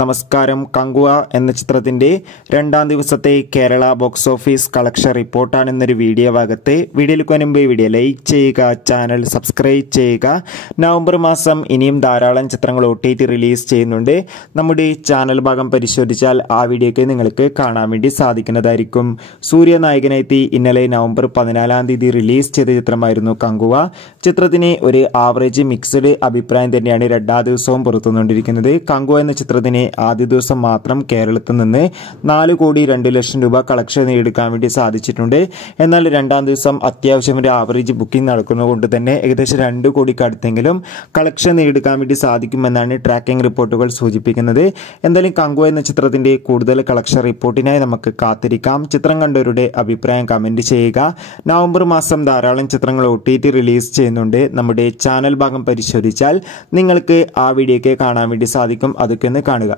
നമസ്കാരം. കങ്കുവ എന്ന ചിത്രത്തിന്റെ രണ്ടാം ദിവസത്തെ കേരള ബോക്സ് ഓഫീസ് കളക്ഷൻ റിപ്പോർട്ടാണ് എന്നൊരു വീഡിയോ ഭാഗത്ത്. വീഡിയോയിലേക്ക് മുൻപ് വീഡിയോ ലൈക്ക് ചെയ്യുക, ചാനൽ സബ്സ്ക്രൈബ് ചെയ്യുക. നവംബർ മാസം ഇനിയും ധാരാളം ചിത്രങ്ങൾ OTT റിലീസ് ചെയ്യുന്നുണ്ട്. നമ്മുടെ ചാനൽ ഭാഗം പരിശോധിച്ചാൽ ആ വീഡിയോയ്ക്ക് നിങ്ങൾക്ക് കാണാൻ വേണ്ടി സാധിക്കുന്നതായിരിക്കും. സൂര്യ നായകനെത്തി ഇന്നലെ നവംബർ 14 തീയതി റിലീസ് ചെയ്ത ചിത്രമായിരുന്നു കങ്കുവ. ചിത്രത്തിന് ഒരു ആവറേജ് മിക്സ്ഡ് അഭിപ്രായം തന്നെയാണ് രണ്ടാം ദിവസവും പുറത്തുവന്നുകൊണ്ടിരിക്കുന്നത്. കങ്കുവ എന്ന ചിത്രത്തിന് ആദ്യ ദിവസം മാത്രം കേരളത്തിൽ നിന്ന് 4,02,00,000 രൂപ കളക്ഷൻ നേടിയെടുക്കാൻ വേണ്ടി സാധിച്ചിട്ടുണ്ട്. എന്നാൽ രണ്ടാം ദിവസം അത്യാവശ്യം ഒരു ആവറേജ് ബുക്കിംഗ് നടക്കുന്നതുകൊണ്ട് തന്നെ ഏകദേശം 2 കോടിക്ക് അടുത്തെങ്കിലും കളക്ഷൻ നേടിയെടുക്കാൻ വേണ്ടി സാധിക്കുമെന്നാണ് ട്രാക്കിംഗ് റിപ്പോർട്ടുകൾ സൂചിപ്പിക്കുന്നത്. എന്തായാലും കങ്കുവ എന്ന ചിത്രത്തിന്റെ കൂടുതൽ കളക്ഷൻ റിപ്പോർട്ടിനായി നമുക്ക് കാത്തിരിക്കാം. ചിത്രം കണ്ടവരുടെ അഭിപ്രായം കമന്റ് ചെയ്യുക. നവംബർ മാസം ധാരാളം ചിത്രങ്ങൾ OTT റിലീസ് ചെയ്യുന്നുണ്ട്. നമ്മുടെ ചാനൽ ഭാഗം പരിശോധിച്ചാൽ നിങ്ങൾക്ക് ആ വീഡിയോയ്ക്ക് കാണാൻ വേണ്ടി സാധിക്കും. അതൊക്കെ ഒന്ന് കാണുക.